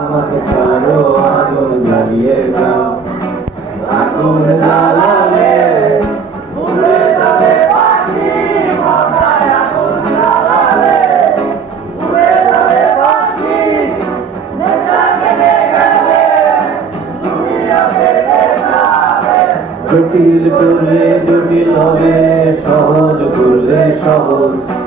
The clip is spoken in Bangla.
আমাকে ছাড়ো আগুন জ্বালিয়ে দাও, আগুন জ্বালালে উড়ে যাবে পাখি, মাথায় আগুন জ্বালালে উড়ে যাবে পাখি, নেশা কেটে গেলে দুনিয়া কেটে যাবে। জটিল করলে জটিল হবে, সহজ করলে সহজ।